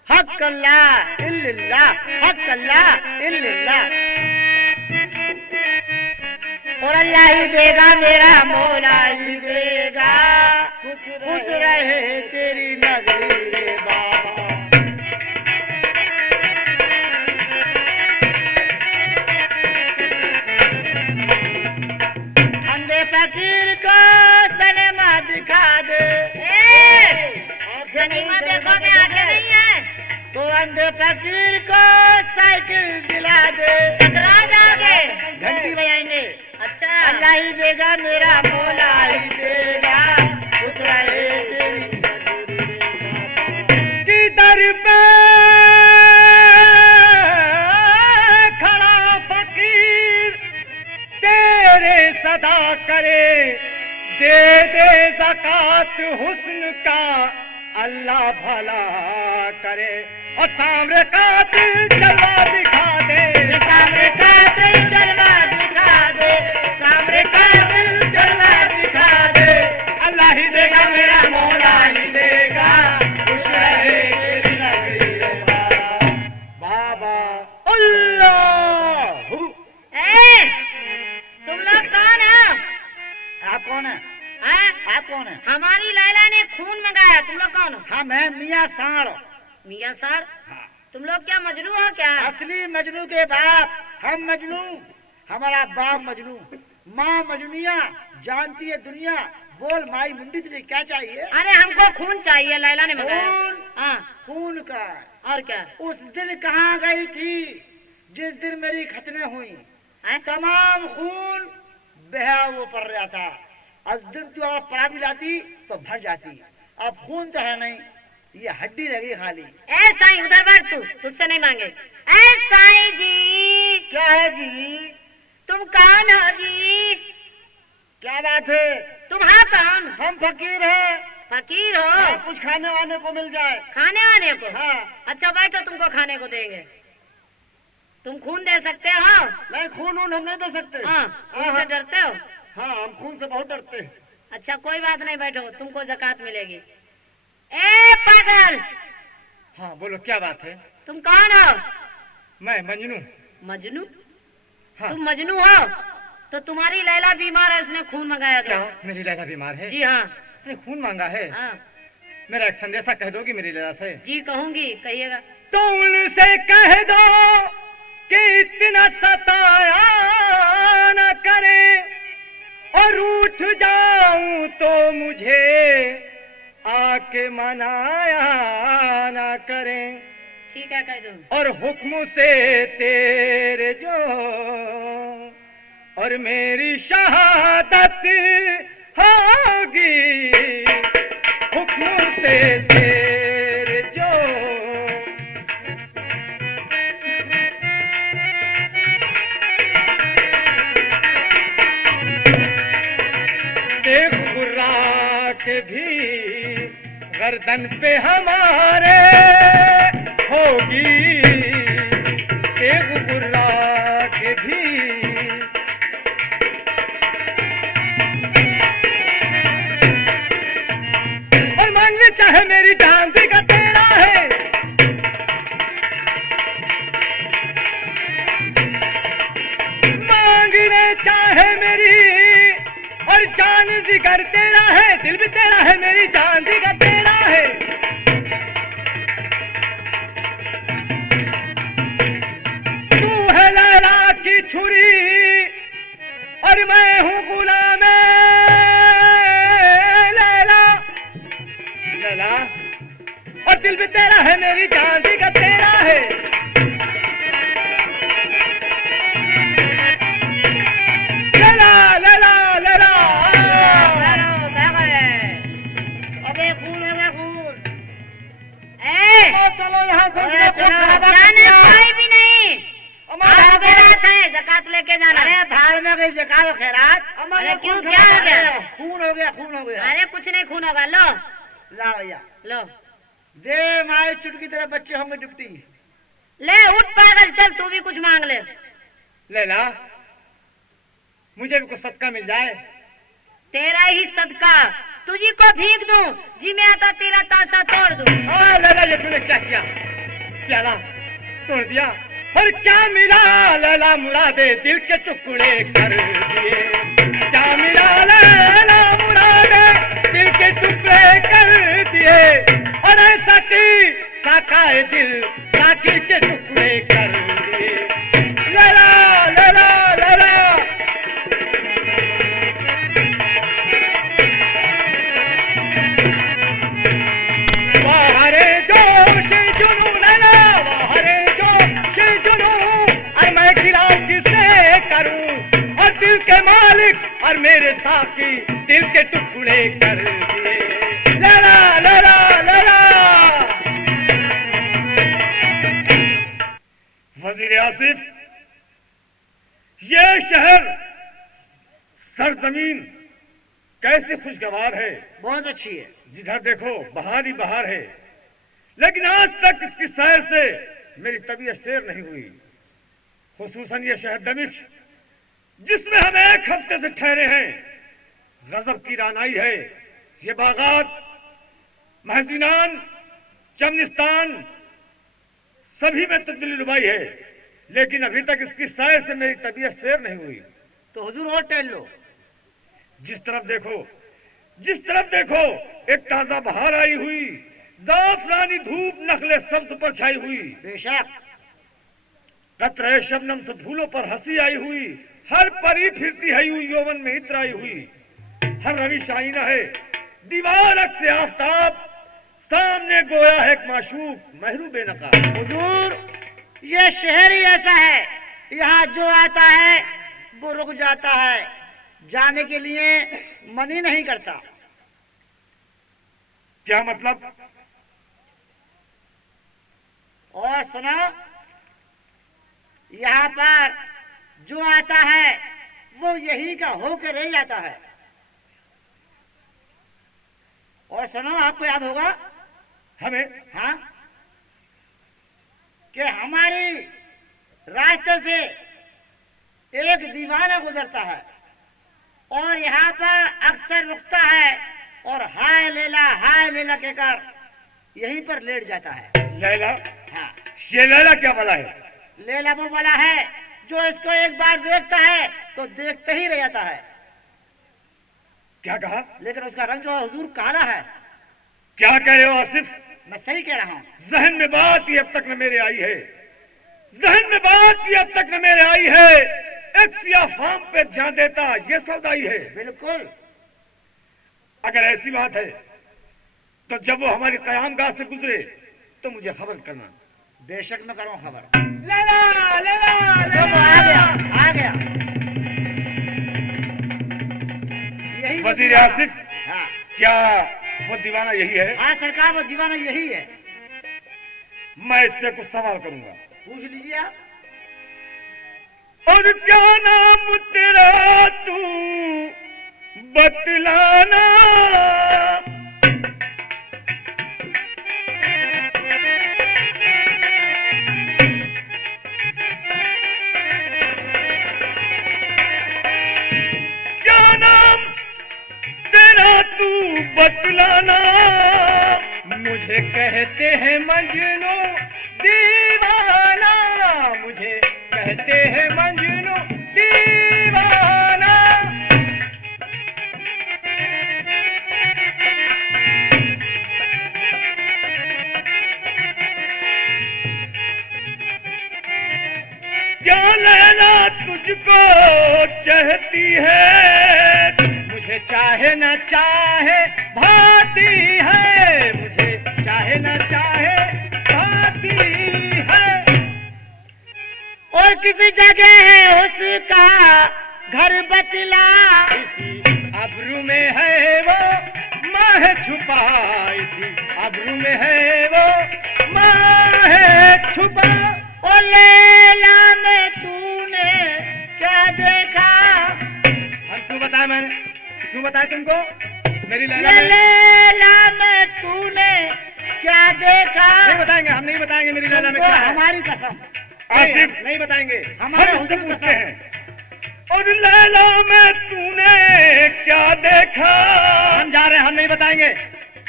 हक अल्लाह इल्लल्लाह, हक अल्लाह इल्लल्लाह। और अल्लाह ही देगा, मेरा मौला ही देगा, खुश रहे तेरी नगरी रे बाबा। अंधे फकीर को सनेमा दिखा दे। सनीमा देखो मैं आगे नहीं है, तो अंधे फकीर को साइकिल दिला दे। टकरा जाओगे। घंटी बजाएंगे। अच्छा अल्लाह ही देगा, मेरा मौला ही देगा, खुश रहे तेरी। कि सदा करे, दे दे ज़कात हुस्न का अल्लाह भला करे। और सामने कातिल जलवा दिखा दे, सामने कातिल जलवा दिखा दे, सामने कातिल जलवा दिखा दे। अल्लाह ही देगा मेरा मौला ही देगा, खुश रहे तेरी नगरी रे बाबा। बाबा अल्लाह। ए, तुम लोग कौन हो? आप कौन है? हैं? आप कौन है? हमारी लैला ने खून मंगाया, तुम लोग कौन हो? हम हैं मियाँ साड़। मियाँ सर, तुम लोग क्या मजनू हो क्या? असली मजनू के बाप हम मजनू, हमारा बाप मजनू, माँ मजनुया, जानती है दुनिया। बोल माई मुंडी तुझे क्या चाहिए? अरे हमको खून चाहिए, लैला ने मंगाया। खून? हाँ, खून का? और क्या? उस दिन कहाँ गई थी जिस दिन मेरी खतने हुई? हैं? तमाम खून बहा वो पड़ रहा था। उस दिन तू और पराग मिलाती तो भर जाती। अब खून तो है नहीं, ये हड्डी लगी खाली। ए साईं उधर बैठ, तू तुझसे नहीं मांगे। ए साईं जी, क्या है जी? तुम कौन हो जी? क्या बात है? तुम हाँ कौन? हम फकीर हैं। फकीर हो? हाँ, कुछ खाने वाने को मिल जाए। खाने आने को? हाँ। अच्छा बैठो, तुमको खाने को देंगे। तुम खून दे सकते हो? नहीं, खून वून हम नहीं दे सकते। हाँ, खून से डरते हो? हाँ, हम खून से बहुत डरते हैं। अच्छा कोई बात नहीं, बैठो, तुमको ज़कात मिलेगी। ए पागल, हाँ बोलो क्या बात है? तुम कौन हो? मैं मजनू। मजनू? हाँ। तुम मजनू हो? तो तुम्हारी लैला बीमार है, उसने खून मंगाया क्या था। मेरी लैला बीमार है? जी हाँ। उसने खून मांगा है? हाँ मेरा एक संदेशा कह दोगी मेरी लैला से? जी कहूंगी, कहिएगा। तो उनसे कह दो कि इतना सताया न करे, और रूठ जाऊं तो मुझे आके मनाया न करें। ठीक है कह दूं। और हुक्म से तेरे जो और मेरी शहादत होगी, हुक्म से तेरे जो। देख गुर्रा के भी गर्दन पे हमारे होगी, देख गुर्रा के भी। और मांगने चाहे मेरी जान सी का तेरा है, मांगने चाहे मेरी और जान जिगर तेरा है, दिल भी तेरा है, मेरी जान जिगर तेरा है। तू है लैला की छुरी और मैं हूँ गुलाम लैला, लैला। और दिल भी तेरा है, मेरी जान जिगर तेरा है। लैला लैला लैला। अबे खून है, मैं खून। ए, चलो यहाँ से। जाने कोई भी नहीं। आज बेरात है, ज़कात लेके जाना। अरे भाड़ में गई जकात खैरात। अरे क्यों, क्या हो गया? खून हो गया, खून हो गया। अरे कुछ नहीं, खून होगा। लो ला भैया, लो दे माए चुटकी तरह बच्चे होंगे डिप्टी। ले, उठ पागल, चल तू भी कुछ मांग ले। लैला मुझे भी कुछ सदका मिल जाए। तेरा ही सदका, तुझी को भीग दूं, जी मैं आता तेरा ताशा तोड़ दूं। लैला ये तूने क्या किया? प्याला तोड़ दिया और क्या मिला? लैला मुरादे दिल के टुकड़े कर दिए। क्या मिला? लैला मुरादे दिल के टुकड़े कर दिए। और ऐसा की साकाए दिल साकी के टुकड़े कर दिए। लैला लैला लैला। बाहरे जोश जुनून लैला, बाहरे जोश जुनून। और मैं खिला किसे करूं? और दिल के मालिक और मेरे साकी दिल के टुकड़े कर दिए। लैला लैला लैला। वजीर आसिफ, ये शहर सरजमीन कैसी खुशगवार है, बहुत अच्छी है। जिधर देखो बहार ही बहार है, लेकिन आज तक इसकी सैर से मेरी तबीयत सैर नहीं हुई। खुसूसन ये शहर दमिश्क जिसमें हम 1 हफ्ते से ठहरे हैं, गजब की रानाई है। ये बागात, महजीनान, चमनिस्तान सभी में तब्दीली रुबाई है, लेकिन अभी तक इसकी सैर से मेरी तबीयत सैर नहीं हुई। तो हुजूर और टहल लो। जिस तरफ देखो एक ताजा बहार आई हुई, जाफरानी धूप नखले सब्ज पर छाई हुई, बेशक कतरे शबनम से फूलों पर हंसी आई हुई, हर परी फिरती है यूं यौवन में इत्र आई हुई, हर रवि शाइना है दीवार से आफताब, सामने गोया है एक माशूक महरू बेनकाब। हुजूर ये शहर ही ऐसा है, यहाँ जो आता है वो रुक जाता है, जाने के लिए मन ही नहीं करता। क्या मतलब? और सुनो, यहाँ पर जो आता है वो यही का होकर रह जाता है। और सुनो, आपको याद होगा हमें, हाँ, कि हमारी रास्ते से एक दीवाना गुजरता है और यहाँ पर अक्सर रुकता है और हाय लेला कहकर यहीं पर लेट जाता है। लैला? हाँ, ये लैला क्या भला है? लेला वो वाला है जो इसको एक बार देखता है तो देखते ही रह जाता है। क्या कहा? लेकिन उसका रंग जो है हुजूर काला है। क्या कह रहे हो आसिफ? मैं सही कह रहा हूँ। जहन में बात ये अब तक न मेरे आई है, जहन में बात ये अब तक न मेरे आई है, एक सिया फार्म पे जा देता ये सौदाई है। बिल्कुल। अगर ऐसी बात है तो जब वो हमारी कयामगाह से गुजरे तो मुझे खबर करना। बेशक मैं करूँ खबर। लैला लैला आ गया। यही वो वजीर दीवाना। आसिफ, हाँ क्या वो दीवाना यही है? हाँ सरकार, वो दीवाना यही है। मैं इससे कुछ सवाल करूंगा। पूछ लीजिए आप। और क्या नाम तेरा तू बतलाना, क्या नाम तेरा तू बतलाना, मुझे कहते हैं मजनू दीवाना, मुझे कहते हैं मजनू दीवाना। क्या लैला तुझको चाहती है, मुझे चाहे न चाहे भाती है, मुझे चाहे न चाहे भाती है। और किसी जगह है उसका घर बतला, इसी अब्रू में है वो माह छुपा, इसी अब्रू में है वो माह छुपा। ओ लैला में तूने क्या देखा? हम क्यों बताया, मैंने क्यों बताया तुमको? मेरी लैला ये में लैला में तूने क्या देखा? नहीं बताएंगे, हम नहीं बताएंगे मेरी लैला में तुमको क्या है। हमारी कसम। आसिफ, नहीं बताएंगे, हमारे हम इससे हुजूर पूछते कसम। हैं। और लैला में तूने क्या देखा? हम जा रहे हैं, हम नहीं बताएंगे।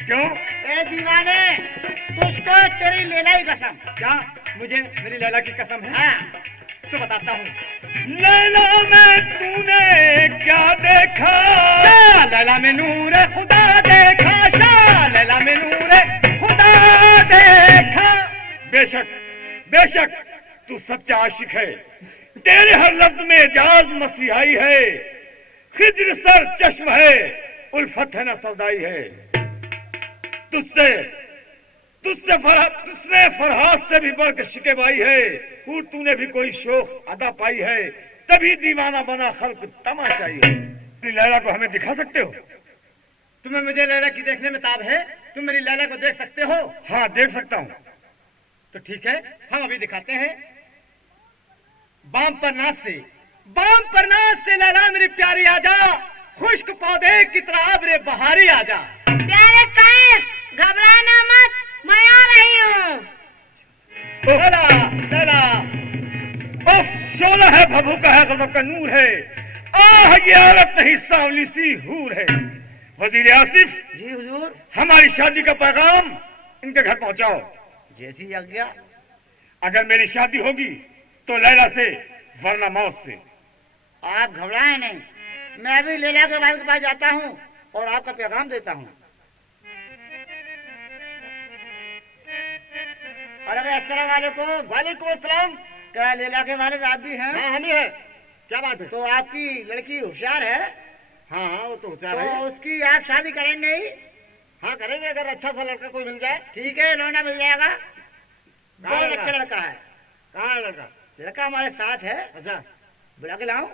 क्यों? ए दीवाने, तुझको तेरी लैला की कसम। क्या मुझे मेरी लैला की कसम है? हाँ, तो बताता हूँ। लैला में तूने क्या देखा? शाह लैला में नूर खुदा देखा, शाह लैला में नूर खुदा देखा। बेशक बेशक तू सच्चा आशिक है, तेरे हर लफ्ज में एजाज मसीहाई है, खिज्र सर चश्म है, उल्फत है ना सौदाई है। तुझने फरहाद से भी बढ़कर शिकवाई है, और तूने भी कोई शोख अदा पाई है, तभी दीवाना बना खल्क तमाशाई है। अपनी लैला को हमें दिखा सकते हो? तुम्हें मुझे लैला की देखने में ताब है? तुम मेरी लैला को देख सकते हो? हाँ देख सकता हूँ। तो ठीक है, हम अभी दिखाते हैं। बाम पर नाच से बाम पर नाच से लैला मेरी प्यारी आजा, खुश्क पौधे की तरह अब रे बहारी आजा। प्यारे कैश, घबराना मत, मैं आ रही हूँ। लैला लैला, उफ, शोला है, भभूका है, गजब का नूर है। आह, ये औरत नहीं, सांवली सी हूर है। वजीर आसिफ, जी हुजूर। हमारी शादी का पैगाम इनके घर पहुंचाओ। जैसी आज्ञा। अगर मेरी शादी होगी तो लैला से, वरना मौत से। आप घबराएं नहीं, मैं भी लैला के वालिद के पास जाता हूँ और आपका पैगाम देता हूँ। अरे अस्सलाम वालेकुम। वालेकुम अस्सलाम। क्या लैला के वालिद आप भी हैं? हाँ हम ही है, क्या बात है? तो आपकी लड़की होशियार है, हाँ हाँ वो तो होता तो है। उसकी आप शादी करेंगे ही? हाँ करेंगे, अगर अच्छा सा लड़का कोई मिल जाए। ठीक है, लौंडा मिल जाएगा। कहाँ बहुत लड़का? अच्छा लड़का है। कहाँ है लड़का? लड़का हमारे साथ है, अच्छा, बुला के लाऊं?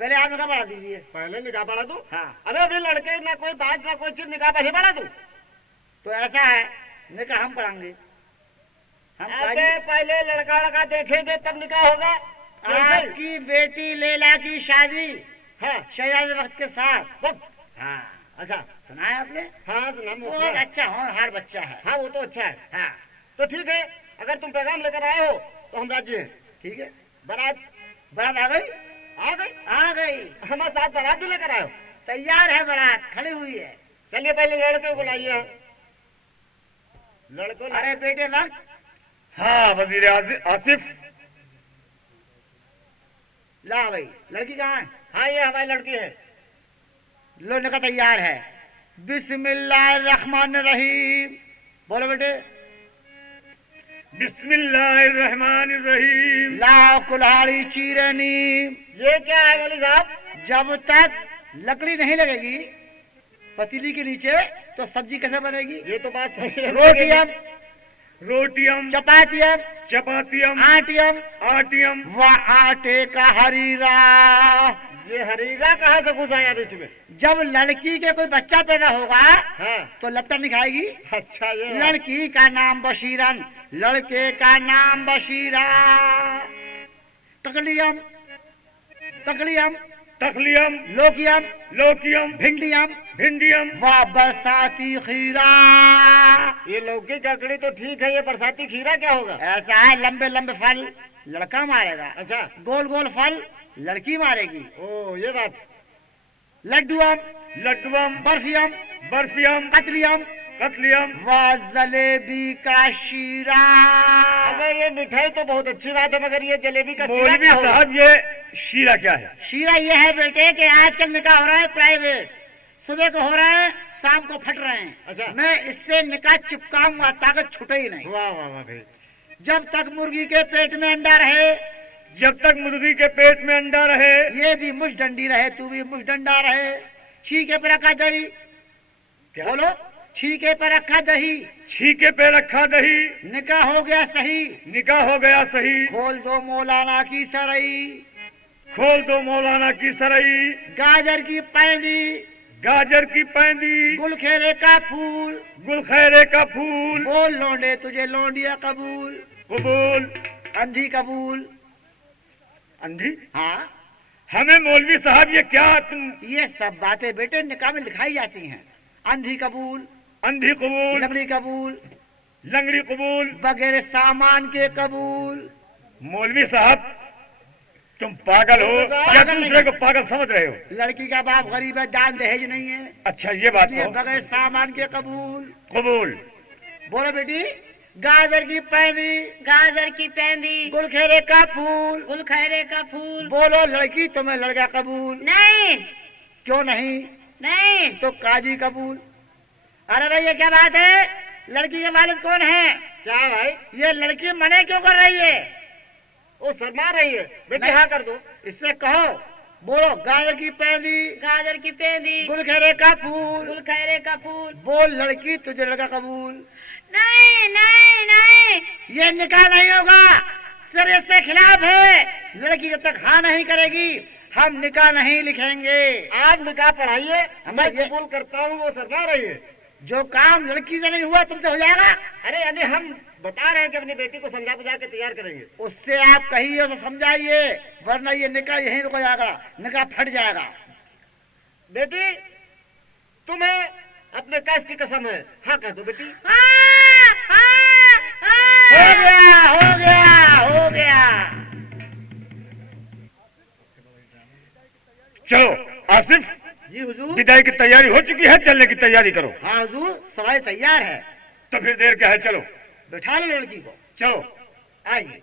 पहले आप निकाह पढ़ा दीजिए। पहले निकाह पढ़ा दूं? हाँ। अरे अभी लड़के ना कोई बात ना कोई चीज, निकाह पहले पढ़ा दूं? तो ऐसा है, निकाह हम पढ़ाएंगे। हम अबे पहले लड़का लड़का देखेंगे तब निकाह होगा। आपकी बेटी लैला की शादी हाँ शहजादे वक्त के साथ। बस। हाँ, अच्छा, सुना है आपने? हाँ सुना बहुत अच्छा होनहार बच्चा है। हाँ वो तो अच्छा है। हाँ, तो ठीक है, अगर तुम पैगाम लेकर आए हो तो हम राजी हैं। ठीक है। बारात बारात आ गई? आ गई? आ गई। हमारे साथ बारात भी लेकर आए हो? तैयार है, बारात खड़ी हुई है। चलिए पहले लड़के को लाइए। लड़को अरे बेटे वक्त, हाँ वजीर आसिफ, ला भाई, लड़की कहाँ है? हाँ ये हमारी लड़की है। लो, निकाह तैयार है। बिस्मिल्लाहिर्रहमानिर्रहीम। बोलो बेटे। बिस्मिल्लाहिर्रहमानिर्रहीम। लाओ कुल्हाड़ी चीरनी। ये क्या है मौलवी साहब? जब तक लकड़ी नहीं लगेगी पतीली के नीचे तो सब्जी कैसे बनेगी? ये तो बात सही है। रोटियम, रोटियम, चपातियम, चपातियम, आटियम आटियम, व आटे का हरीरा। ये हरीरा कहाँ से घुस आया बीच में? जब लड़की के कोई बच्चा पैदा होगा हाँ तो लपटा नहीं खाएगी। अच्छा, ये लड़की का नाम बशीरन, लड़के का नाम बशीरा। तकलियम, तकलियम, तकलियम, लोकियम, लोकियम, भिंडियम भिंडियम, व बरसाती खीरा। ये लौकी ककड़ी तो ठीक है, ये बरसाती खीरा क्या होगा? ऐसा है, लंबे लंबे फल लड़का मारेगा, अच्छा, गोल गोल फल लड़की मारेगी। ओ ये बात। लड्डुअम, लड्डुअम, बर्फियम, बर्फियम, कतलियम कतलियम, व जलेबी का शीरा। अबे ये मिठाई तो बहुत अच्छी बात है, मगर ये जलेबी का शीरा मौलवी क्या होगा? साहब ये शीरा क्या है? शीरा ये है बेटे कि आजकल निकाह हो रहा है प्राइवेट, सुबह को हो रहा है, शाम को फट रहे हैं। अच्छा। मैं इससे निकाह चिपकाऊंगा ताकि छूटे ही नहीं। वाह वाह वाह भाई। जब तक मुर्गी के पेट में अंडा रहे, जब तक मुर्गी के पेट में अंडा रहे, ये भी मुझडंडी रहे, तू भी मुझडंडा रहे। छीके पे रखा दही, क्या? बोलो, छीके पे रखा दही, छीके पे रखा दही, निकाह हो गया सही। निकाह हो गया सही। खोल दो मौलाना की सरई, खोल दो मौलाना की सरई, गाजर की पैंदी, गाजर की पैंदी, गुलखेरे का फूल, गुलखैरे का फूल, बोल लौंडे तुझे लौंडिया कबूल, कबूल, अंधी कबूल। अंधी। हाँ, हमें मौलवी साहब ये क्या तुम, ये सब बातें बेटे निकाह में लिखाई जाती हैं। अंधी कबूल, अंधी कबूल, लंगड़ी कबूल, लंगड़ी कबूल। बगैर सामान के कबूल। मौलवी साहब तुम पागल हो या दूसरे को पागल समझ रहे हो? लड़की का बाप गरीब है, दान दहेज नहीं है, अच्छा ये बात इसलिए हो। बगैर सामान के कबूल। कबूल। बोलो बेटी। गाजर की पैंदी, गाजर की पैंदी, गुलखेरे का फूल, गुलखैरे का फूल। बोलो लड़की तुम्हें लड़का कबूल। नहीं क्यों नहीं? नहीं, तो काजी कबूल। अरे भाई ये क्या बात है? लड़की के वालिद कौन है? क्या है भाई? ये लड़की मने क्यों कर रही है? वो शर्मा रही है बेटी, नहीं। हाँ कर दो। इससे कहो, बोलो गाजर की पैंदी, गाजर की पैंदी, गुलखेरे का फूल, गुलखैरे का फूल। बोल लड़की तुझे लड़का कबूल। नहीं नहीं नहीं, ये निकाह नहीं होगा, सर इससे खिलाफ है। लड़की जब तक हाँ नहीं करेगी हम निकाह नहीं लिखेंगे। आप निकाह पढ़ाइए, मैं ये- कबूल करता हूँ। वो शर्मा रही है। जो काम लड़की से नहीं हुआ तुमसे हो जाएगा। अरे यानी हम बता रहे हैं कि अपनी बेटी को समझा बुझा के तैयार करेंगे। उससे आप कहिए, उसे समझाइए, वरना ये निकाह यहीं रुक जाएगा, निकाह फट जाएगा। बेटी तुम्हें अपने कैस की कसम है, हाँ कह दो बेटी। हो गया, हो गया, हो गया। चलो आसिफ, जी हुजूर। विदाई की तैयारी हो चुकी है, चलने की तैयारी करो। हाँ हुजूर, सवारी तैयार है। तो फिर देर क्या है, चलो बैठा लो लड़की को। चलो। आइए।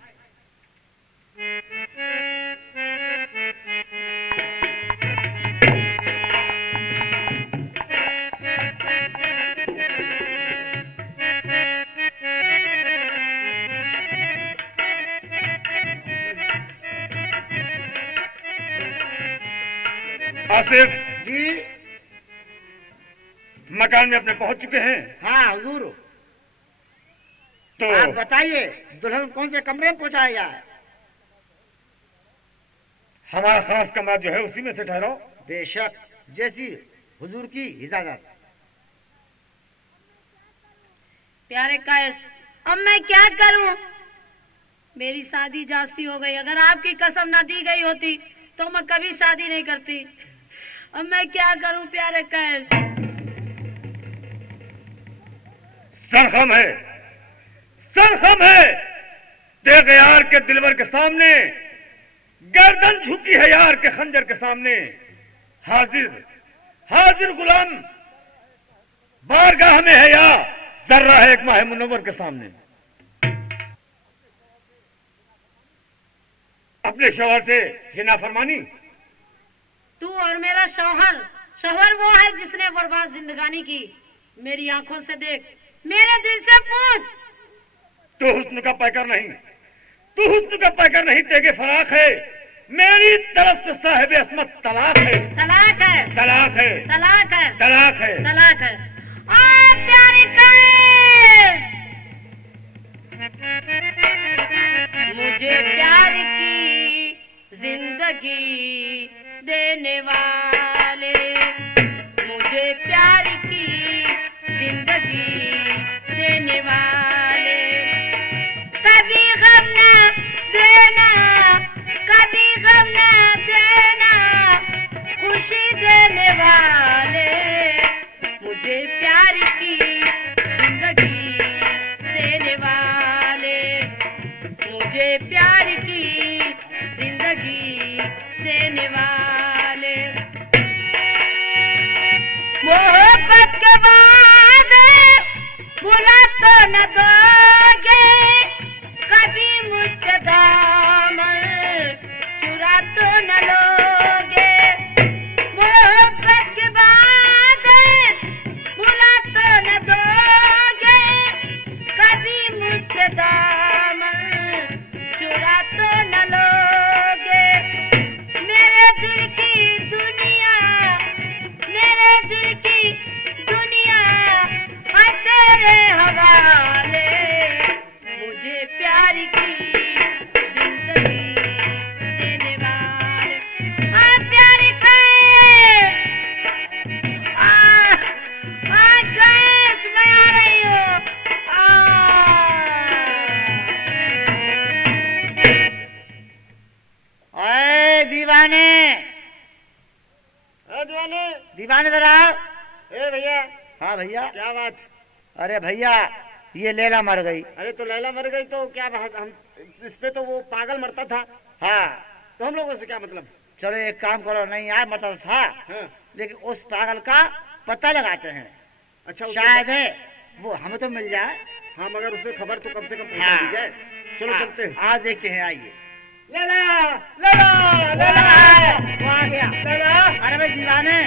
आसिफ जी। मकान में अपने पहुंच चुके हैं। हाँ हुजूर। तो आप बताइए दुल्हन कौन से कमरे में पहुंचाया जाए? हमारा खास कमरा जो है उसी में से ठहराओ। बेशक, जैसी हुजूर की इजाजत। प्यारे कैस, अब मैं क्या करूं? मेरी शादी जास्ती हो गई। अगर आपकी कसम ना दी गई होती तो मैं कभी शादी नहीं करती। अब मैं क्या करूं प्यारे कैस? सरखम है, सरखम है। देख यार के दिलवर के सामने, गर्दन झुकी है यार के खंजर के सामने। हाजिर हाजिर गुलाम बारगाह में है या जर्रा है एक माह मुनव्वर के सामने। अपने शौहर से ये नाफरमानी। तू और मेरा शौहर, शौहर वो है जिसने बर्बाद जिंदगानी की। मेरी आंखों से देख, मेरे दिल से पूछ। तू हुस्न का पैकर नहीं, तू हुस्न का पैकर नहीं, तेगे फराक है। मेरी तरफ से साहिब असमत तलाक है। तलाक है, तलाक है, तलाक है, तलाक है। तलाक है। आ प्यारे कैस, मुझे प्यार की जिंदगी देने वाले, मुझे प्यार की जिंदगी देने वाले, कभी गम न देना, कभी गम न देना, खुशी देने वाले, मुझे प्यार की जिंदगी देने वाले, मुझे प्यार की जिंदगी देने वाले। मोहब्बत के बाद भुला तो न दोगे, कभी मुझसे दामन चुरा तो न लोगे। मोहब्बत के बाद भुला तो न दोगे, कभी मुझसे दामन चुरा तो न लोगे। मेरे दिल की दुनिया, मेरे दिल की दुनिया है तेरे हवाले, मुझे प्यार की जिंदगी देने वाले। हाँ प्यार कैस, मैं आ रही हूँ। ओए दीवाने, दीवाने, दीवाने जरा। ए भैया। हाँ भैया। क्या बात? अरे भैया, ये लैला मर गई। अरे तो लैला मर गई तो क्या बात? हम इस पे तो वो पागल मरता था। हाँ, तो हम लोगों से क्या मतलब? चलो एक काम करो, नहीं यार मतलब था, हाँ। लेकिन उस पागल का पता लगाते हैं। अच्छा शायद है वो हमें तो मिल जाए। हाँ, मगर उससे खबर तो कम से कम पहुंचा हाँ। दी जाए। चलो हाँ, चलते हैं। आज देखते हैं, आइए। लैला, लैला, लैला, वो आ गया। लैला। अरे भाई दीवाने,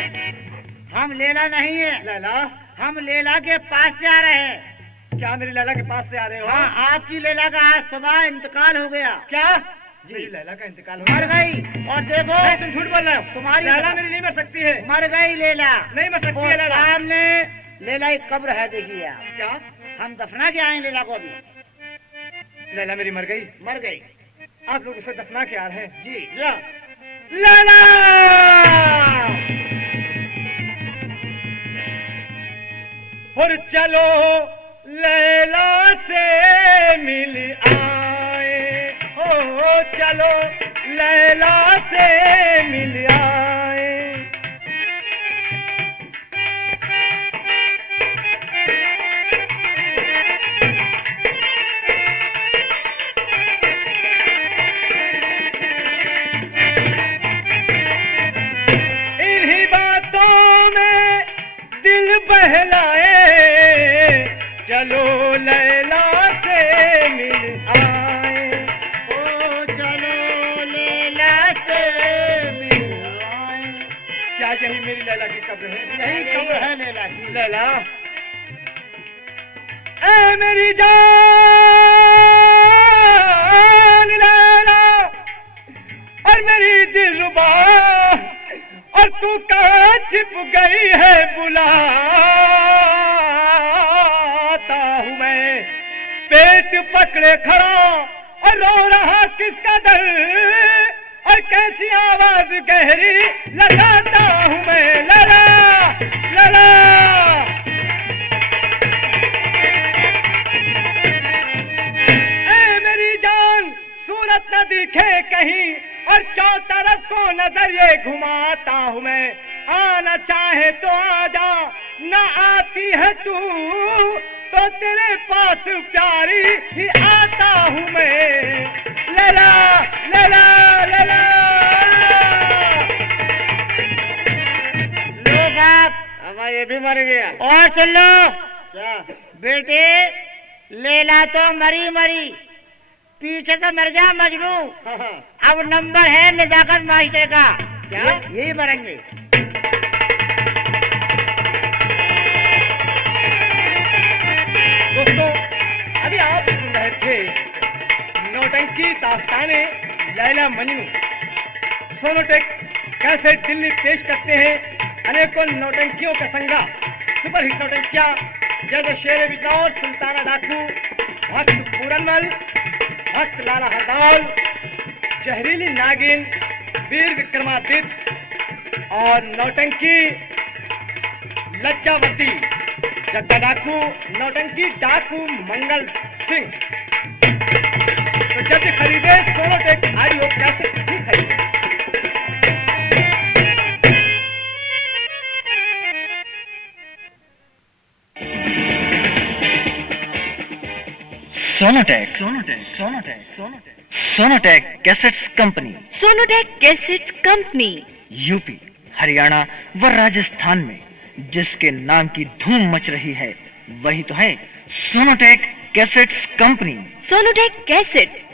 हम लेला नहीं है, लैला, हम लेला के पास से आ रहे हैं। क्या मेरी लैला के पास से आ रहे हो? हाँ, आपकी लेला का आज सुबह इंतकाल हो गया। क्या? जी। मेरी लैला का इंतकाल हो मर गया? गई। और देखो नहीं, तुम झूठ बोल रहे हो। तुम्हारी लैला मेरी नहीं मर सकती है। मर गई लेला। नहीं मर सकती वो है लैला। सामने लेला की कब्र है, देखिए आप। क्या? हम दफना के आए लेला को अभी। लैला मेरी मर गई? मर गई। आप लोग उसे दफना के आ रहे हैं? जी। या लैला! और चलो लैला से मिल आए हो, चलो लैला से मिल आए। इन्हीं बातों में दिल बहलाए, चलो लैला से मिल आए। ओ चलो लैला से मिल आए। क्या यही मेरी लैला की कब्र है? यही कब्र है लैला की। लैला, ऐ मेरी जान लैला, और मेरी दिलरुबा, और तू कहाँ छिप गई है बुलाता हूँ मैं। पेट पकड़े खड़ा और रो रहा किसका दर, और कैसी आवाज गहरी लगाता हूँ मैं। लैला लैला, ऐ मेरी जान, सूरत न दिखे कहीं, और चौतरफ को नजर ये घुमाता हूँ मैं। आना चाहे तो आजा, न आती है तू तो तेरे पास प्यारी ही आता हूँ मैं। लैला लैला लैला। लो साहब, अब ये भी मर गया। और सुन लो क्या? बेटे, लैला तो मरी मरी, पीछे से मर गया मजनू। अब नंबर है नजाकत मास्टर का। क्या? यही मरेंगे। दोस्तों, अभी आप सुन रहे थे नौटंकी दास्ताने लैला मजनू। सोनोटेक कैसेट दिल्ली पेश करते हैं अनेकों नौटंकियों का संगा। सुपर हिट नौटंकियां जैसे शेर बिजनौर, सुल्ताना डाकू, भक्त पूरनमल, भक्त लाला हरदौल, जहरीली नागिन, वीर विक्रमादित्य, और नौटंकी लज्जावती, जग्गा डाकू, नौटंकी डाकू मंगल सिंह। तो जब भी खरीदे सोनोटेक ऑडियो कैसेट ही खरीदे। Sonotech cassettes company, Sonotech cassettes company, UP, Haryana व राजस्थान में जिसके नाम की धूम मच रही है वही तो है Sonotech cassettes company. Sonotech cassettes